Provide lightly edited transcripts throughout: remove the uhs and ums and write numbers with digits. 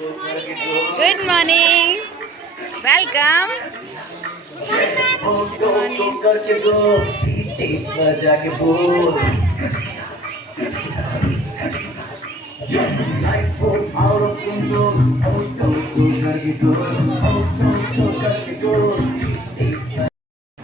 Good morning. Welcome.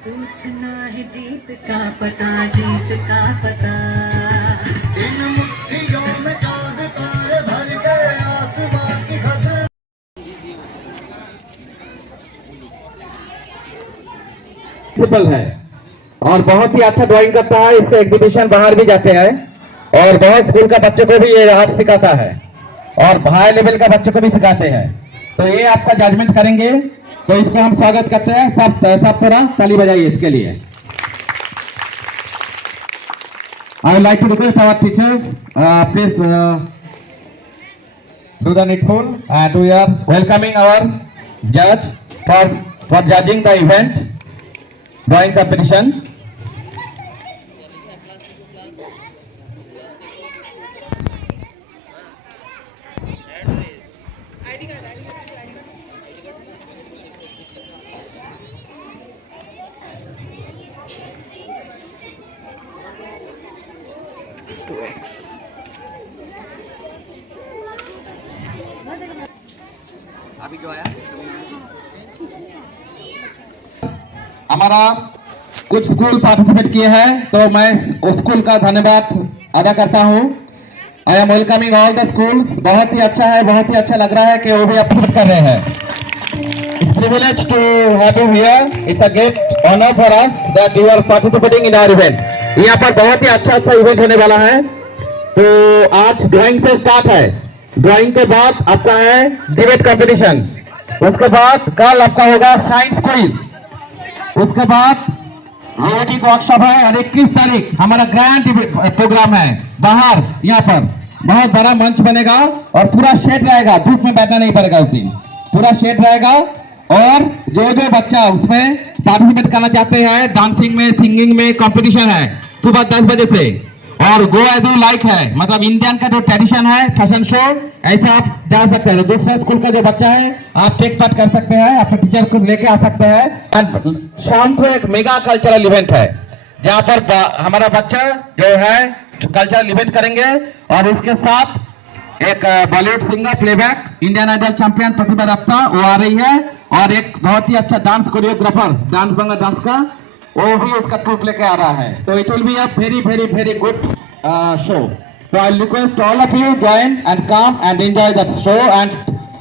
पूछना है जीत का पता, जीत का पता। इन मुट्ठियों में चांद तारे भर गए आसमां की हद। प्रिंसिपल है और बहुत ही अच्छा ड्राइंग करता है। इससे एग्जीबिशन बाहर भी जाते हैं और बहुत स्कूल का बच्चों को भी ये आर्ट सिखाता है और हाई लेवल का बच्चों को भी सिखाते हैं। तो ये आपका जजमेंट करेंगे, तो इसको हम स्वागत करते हैं। सब तरह ताली बजाइए इसके लिए। I would like to request our teachers, please do the needful, and we are welcoming our judge for judging the event drawing competition. अभी जो आया हमारा कुछ स्कूल पार्टिसिपेट किए हैं, तो मैं उस स्कूल का धन्यवाद अदा करता हूं। I am welcoming all the schools. बहुत ही अच्छा है, बहुत ही अच्छा लग रहा है कि वो भी पार्टिसिपेट कर रहे हैं। It's privilege to have you here. It's a great honour for us that you are participating in our event. यहाँ पर बहुत ही अच्छा अच्छा इवेंट होने वाला है। तो आज ड्राइंग से स्टार्ट है। ड्राइंग के बाद आपका है डिबेट कंपटीशन। उसके बाद कल आपका होगा साइंस क्विज। उसके बाद रोबोटिक वर्कशॉप है और 21 तारीख हमारा ग्रैंड प्रोग्राम है बाहर। यहाँ पर बहुत बड़ा मंच बनेगा और पूरा शेड रहेगा, धूप में बैठना नहीं पड़ेगा। उस दिन पूरा शेड रहेगा और जो जो बच्चा उसमें पार्टिसिपेट करना चाहते हैं, डांसिंग में, सिंगिंग में कंपटीशन है सुबह 10 बजे से। और गो एज यू लाइक है, मतलब इंडियन का जो ट्रेडिशन है फैशन शो, ऐसे आप जा सकते हैं। दूसरे स्कूल का जो बच्चा है आप टेक पार्ट कर सकते हैं, अपने टीचर को लेके आ सकते हैं। एंड शाम को एक मेगा कल्चरल इवेंट है जहां पर हमारा बच्चा जो है कल्चरल इवेंट करेंगे और इसके साथ एक Bollywood singer playback Indian Idol champion Pratibha Dutta वो आ रही है और एक बहुत ही अच्छा dance choreographer dance Bangla dance का वो भी उसका ट्रूप लेके आ रहा है। तो it will be a very very very good show. So I'll request all of you join and come and enjoy that show and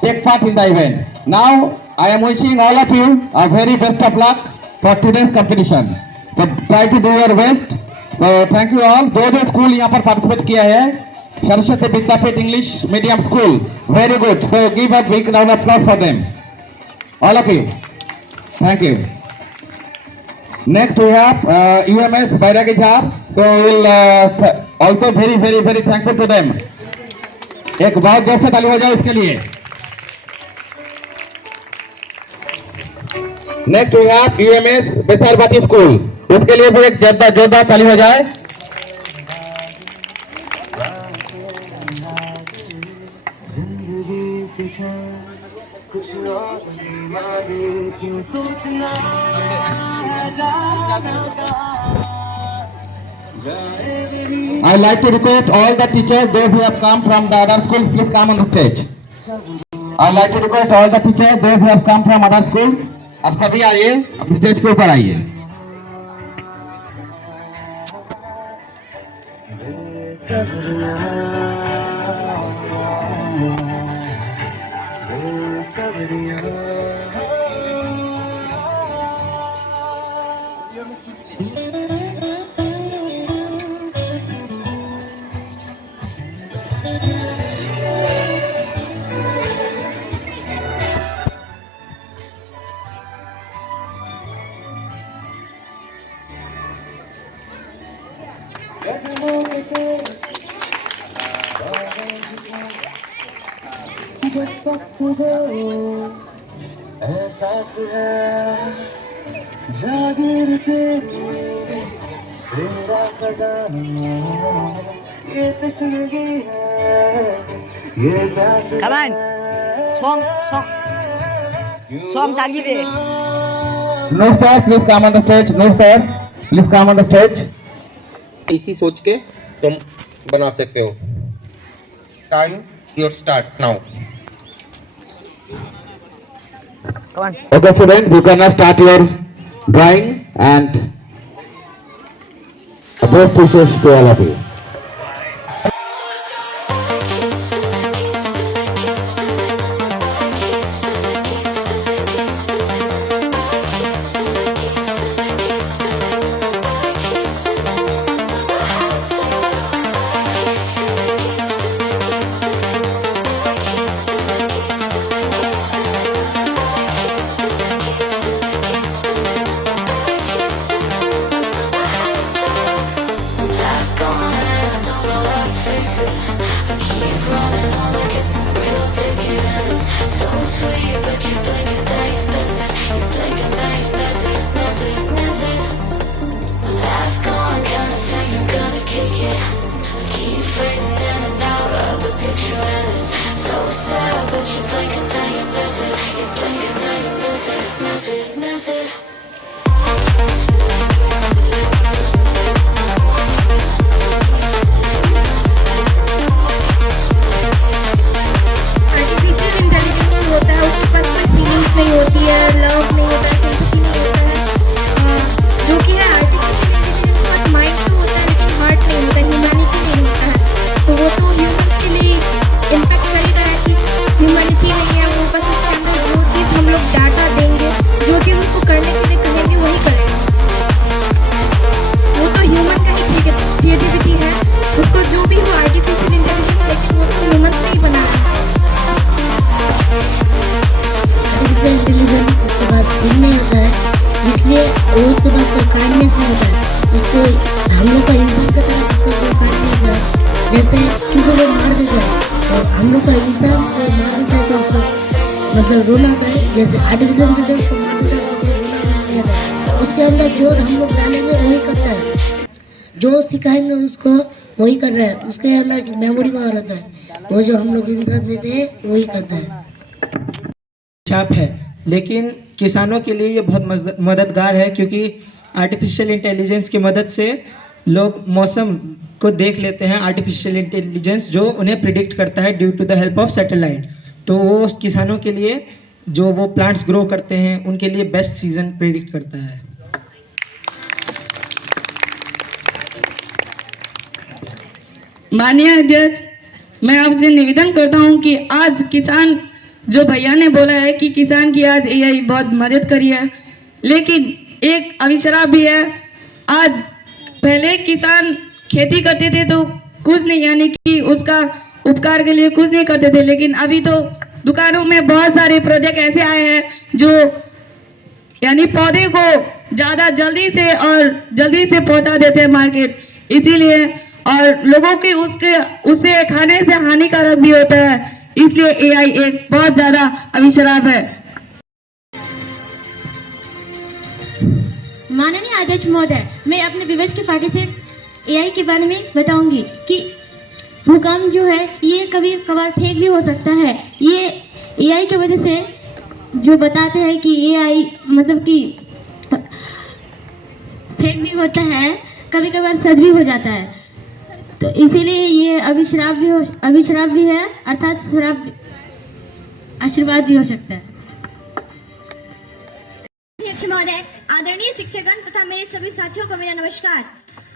take part in the event. Now I am wishing all of you a very best of luck for today's competition. So try to do your best. So thank you all. जो school यहाँ पर participate किया है, Saraswati Vidyapeeth English medium school, very good. So give a big round of applause for them. All of you. Thank you. Next we have EMS Bairagi Jhar. So we'll also very very very thankful to them. एक बहुत जोर से ताली हो जाए इसके लिए। Next we have EMS बेसारबाटी स्कूल, उसके लिए भी एक जोरदार ताली हो जाए। जिंदगी से कुछ और नहीं मांगे, क्यों सोचना है जाने का। I'd like to request all the teachers, those who have come from the other schools, please come on the stage. I'd like to request all the teachers, those who have come from other schools, आप सभी आइए, आप stage के ऊपर आइए। जब तक तुझे एहसास है जागीर तेरी, तेरा खजाना ये तश्नगी है, ये प्यास Come on. है। सॉन्ग तागी दे। No sir, please come on the stage. No sir, please come on the stage. इसी सोच के तुम बना सकते हो। Time your start now. Okay students, you can now start your drawing and best wishes to all of you. Artificial intelligence होता है, उसके पास कोई फीलिंग्स नहीं होती है, लव नहीं होता है, सिंपैथी नहीं होता है। जो कि है आर्टिफिशियल इंटेलिजेंस का माइंड तो होता है लेकिन हार्ट नहीं होता, ह्यूमैनिटी नहीं होता है। तो वो तो ह्यूमन के लिए इम्पैक्ट करेगा है कि ह्यूमैनिटी नहीं है, वो बस उसके अंदर जो चीज़ हम लोग डाटा देंगे, जो चीज़ उसको करने के लिए कहेंगे वही करेगा। वो तो ह्यूमन का ही क्रिएटिविटी है, उसको जो भी हो आर्टिफिशियल इंटेलिजेंस, लेकिन वो तो ह्यूमन से ही बना है। आर्टिफिशियल इंटेलिजेंस उसके बाद खुद नहीं होता है, इसलिए वो उसके बाद कोई काइंडनेस नहीं होता है। उसको हम लोग का इंसान की तरह उसको कोई काइंडनेस है, जैसे किसी को मार देता है तो हम लोग का इंसान को मार देता है तो उसको मतलब रोना आता है। जैसे आर्टिफिशियल इंटेलिजेंस को मार देता है तो रोना नहीं आता है। उसके अंदर जो हम लोग डालेंगे वही करता है, जो सिखाएंगे उसको वही कर रहा है। उसके अंदर मेमोरी पावर होता है, वो जो हम लोग इंसान देते हैं वही करता है। छाप है, लेकिन किसानों के लिए ये बहुत मददगार है, क्योंकि आर्टिफिशियल इंटेलिजेंस की मदद से लोग मौसम को देख लेते हैं। आर्टिफिशियल इंटेलिजेंस जो उन्हें प्रिडिक्ट करता है due to the help of satellite, तो वो किसानों के लिए जो वो प्लांट्स ग्रो करते हैं उनके लिए बेस्ट सीजन प्रिडिक्ट करता है। माननीय अध्यक्ष, मैं आपसे निवेदन करता हूं कि आज किसान जो भैया ने बोला है कि किसान की आज एआई बहुत मदद करी है, लेकिन एक अभिशाप भी है। आज पहले किसान खेती करते थे तो कुछ नहीं, यानी कि उसका उपकार के लिए कुछ नहीं करते थे, लेकिन अभी तो दुकानों में बहुत सारे प्रोजेक्ट ऐसे आए हैं जो यानी पौधे को ज़्यादा जल्दी से पहुंचा देते हैं मार्केट। इसीलिए और लोगों की उसे खाने से हानिकारक भी होता है, इसलिए एआई एक बहुत ज़्यादा अभिशाप है। माननीय अध्यक्ष महोदय, मैं अपने विपक्ष की पार्टी से एआई के बारे में बताऊंगी कि भूकंप जो है ये कभी कभार फेक भी हो सकता है। ये एआई की वजह से जो बताते हैं कि एआई मतलब कि फेक भी होता है, कभी कभार सच भी हो जाता है। तो इसीलिए ये अभिशाप भी है, अर्थात आशीर्वाद भी हो सकता है। अध्यक्ष महोदय, आदरणीय शिक्षकगण तथा मेरे सभी साथियों को मेरा नमस्कार।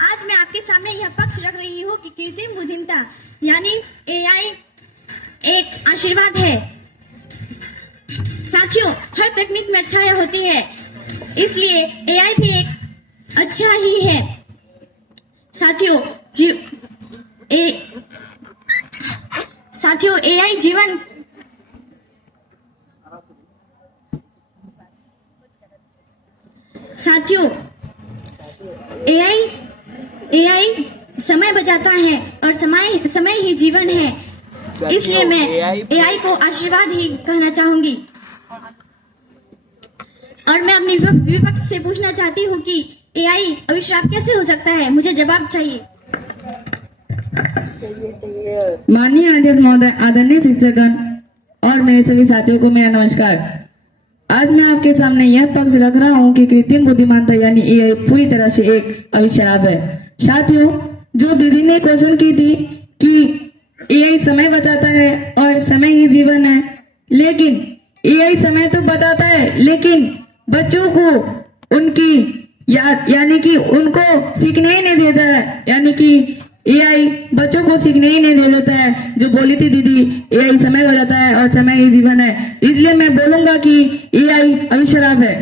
आज मैं आपके सामने यह पक्ष रख रही हूँ कि कृत्रिम बुद्धिमत्ता यानी एआई एक आशीर्वाद है। साथियों, हर तकनीक में अच्छाई होती है, इसलिए एआई भी एक अच्छा ही है। साथियों एआई जीवन एआई समय बचाता है और समय ही जीवन है, इसलिए मैं एआई को आशीर्वाद ही कहना चाहूंगी। और मैं अपनी विपक्ष से पूछना चाहती हूँ कि एआई अभिशाप कैसे हो सकता है, मुझे जवाब चाहिए। माननीय अध्यक्ष महोदय, आदरणीय शिक्षकगण और और मेरे सभी साथियों को मेरा नमस्कार। आज मैं आपके सामने यह पक्ष रख रहा हूँ कि कृत्रिम बुद्धिमत्ता यानी एआई पूरी तरह से एक अविष्कार है। साथियों, जो दीदी ने क्वेश्चन की थी कि एआई समय बचाता है और समय ही जीवन है, लेकिन एआई समय तो बचाता है लेकिन बच्चों को उनकी यानी कि उनको सीखने ही नहीं देता है, यानी कि एआई बच्चों को सीखने ही नहीं देता है। जो बोली थी दीदी, एआई समय बचाता है और समय ही जीवन है, इसलिए मैं बोलूंगा कि एआई अविश्राप है।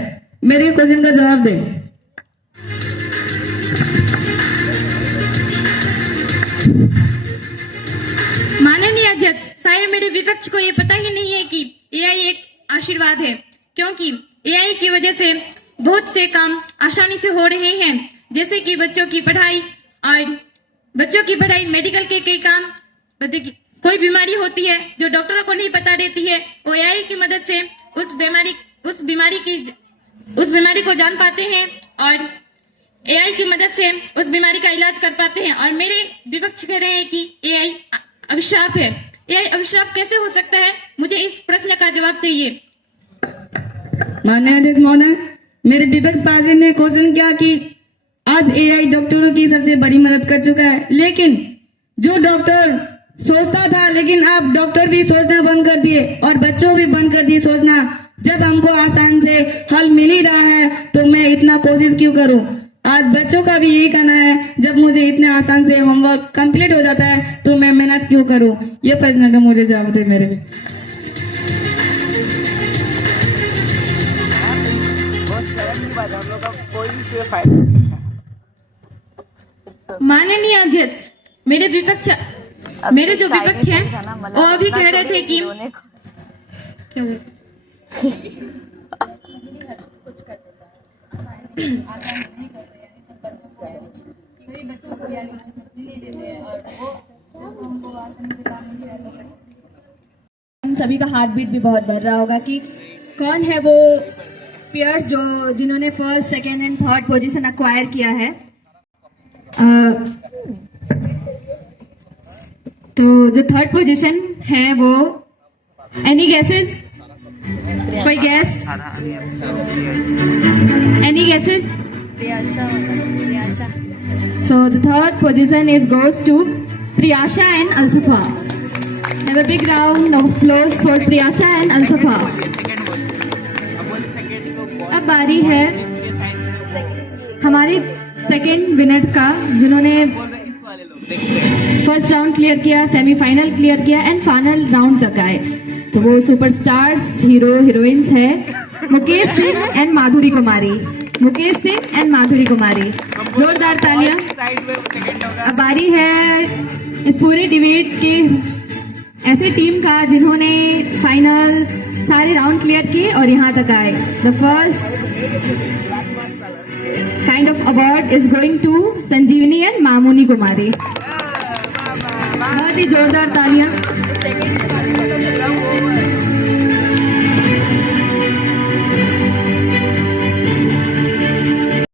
मेरे क्वेश्चन का जवाब दे। माननीय अध्यक्ष, शायद मेरे विपक्ष को ये पता ही नहीं है कि एआई एक आशीर्वाद है, क्योंकि एआई की वजह से बहुत से काम आसानी से हो रहे हैं, जैसे कि बच्चों की पढ़ाई, मेडिकल के कई काम। कोई बीमारी होती है जो डॉक्टरों को नहीं पता रहती है, वो एआई की मदद से उस बीमारी को जान पाते हैं और एआई की मदद से उस बीमारी का इलाज कर पाते हैं। और मेरे विपक्ष कह रहे हैं कि एआई अभिशाप है। एआई अभिशाप कैसे हो सकता है? मुझे इस प्रश्न का जवाब चाहिए। माननीय अध्यक्ष महोदय, मेरे विपक्ष पार्टी ने क्वेश्चन किया कि आज एआई डॉक्टरों की सबसे बड़ी मदद कर चुका है, लेकिन जो डॉक्टर सोचता था, लेकिन आप डॉक्टर भी सोचना बंद कर दिए और बच्चों भी बंद कर दिए सोचना। जब हमको आसान से हल मिल ही रहा है तो मैं इतना कोशिश क्यों करूं? आज बच्चों का भी यही कहना है, जब मुझे इतने आसान से होमवर्क कंप्लीट हो जाता है तो मैं मेहनत क्यों करूं? ये प्रश्न का मुझे जवाब दे मेरे। माननीय अध्यक्ष, मेरे जो विपक्ष हैं वो अभी कह रहे थे कि हम सभी का हार्ट बीट भी बहुत बढ़ रहा होगा कि कौन है वो पेयर्स जिन्होंने first, second and third position acquire किया है। तो जो थर्ड पोजीशन है वो एनी गैसेस? कोई gas? Any gases? So the third position goes to Priyasha and Al-Safa. Have a big round of applause for Priyasha and Al-Safa. अब बारी है हमारे सेकेंड विनर का, जिन्होंने फर्स्ट राउंड क्लियर किया, सेमीफाइनल क्लियर किया and final round तक आए। तो वो सुपरस्टार्स, हीरो हीरोइंस है मुकेश सिंह एंड माधुरी कुमारी। मुकेश सिंह एंड माधुरी कुमारी, जोरदार तालियां। अब बारी है इस पूरे डिबेट के ऐसे टीम का जिन्होंने फाइनल्स सारे राउंड क्लियर किए और यहाँ तक आए। The first kind of award is going to Sanjeevani and Mamuni Kumari. बहुत ही जोरदार तालियां।